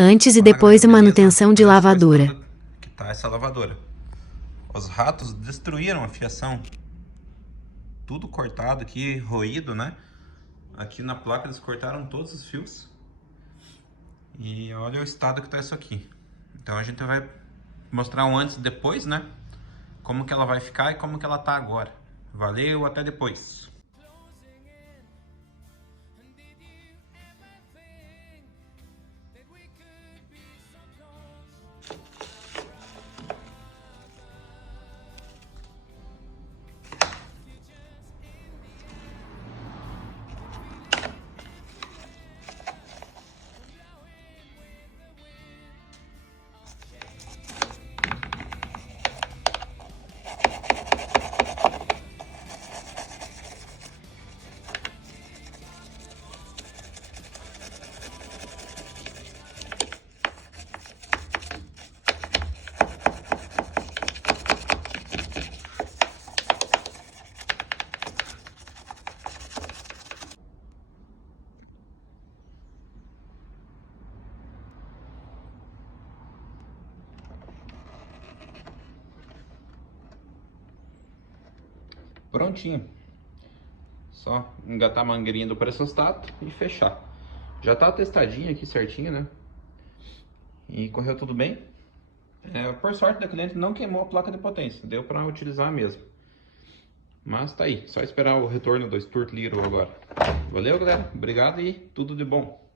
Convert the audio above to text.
Antes e depois de manutenção de lavadura. Que tá essa lavadora. Os ratos destruíram a fiação. Tudo cortado aqui, roído, né? Aqui na placa eles cortaram todos os fios. E olha o estado que tá isso aqui. Então a gente vai mostrar um antes e depois, né? Como que ela vai ficar e como que ela tá agora. Valeu, até depois. Prontinho. Só engatar a mangueirinha do pressostato e fechar. Já tá testadinho aqui certinho, né? E correu tudo bem. Por sorte da cliente não queimou a placa de potência. Deu para utilizar mesmo. Mas tá aí. Só esperar o retorno do Stuart Little agora. Valeu, galera. Obrigado e tudo de bom.